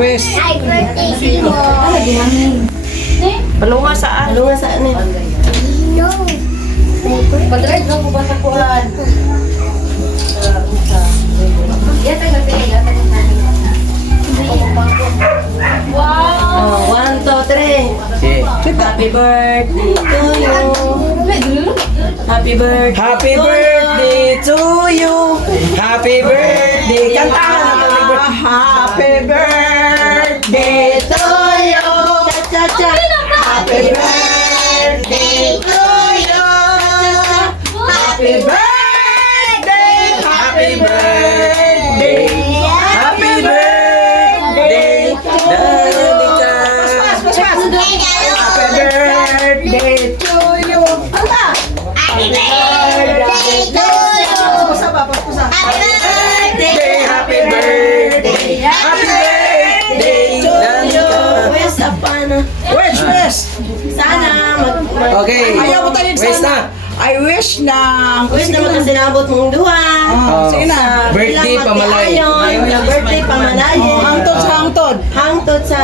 West. Ay, birthday si mo. Palunga saan? Palunga saan eh? No. Pag-ride na po ba sa kuhan? Oh, 1, 2, 3. Happy birthday to you. Happy birthday. Happy birthday to you. Happy birthday. Kanta. Happy birthday to you. Cha-cha-cha. Happy birthday to you. Happy birthday. Happy birthday. Happy birthday. Danica. Happy birthday to you. Kanta. Happy birthday to you. Happy birthday. Happy birthday. Happy birthday. Danica. West, apana. West. Sana Okay. Ayaw mo tayo West sana. na. I wish na. West na makasinabot mong duha. Oh. Sige na. Birthday pamalay. Birthday pamalayon. Hangtod sa hangtod. Hangtod sa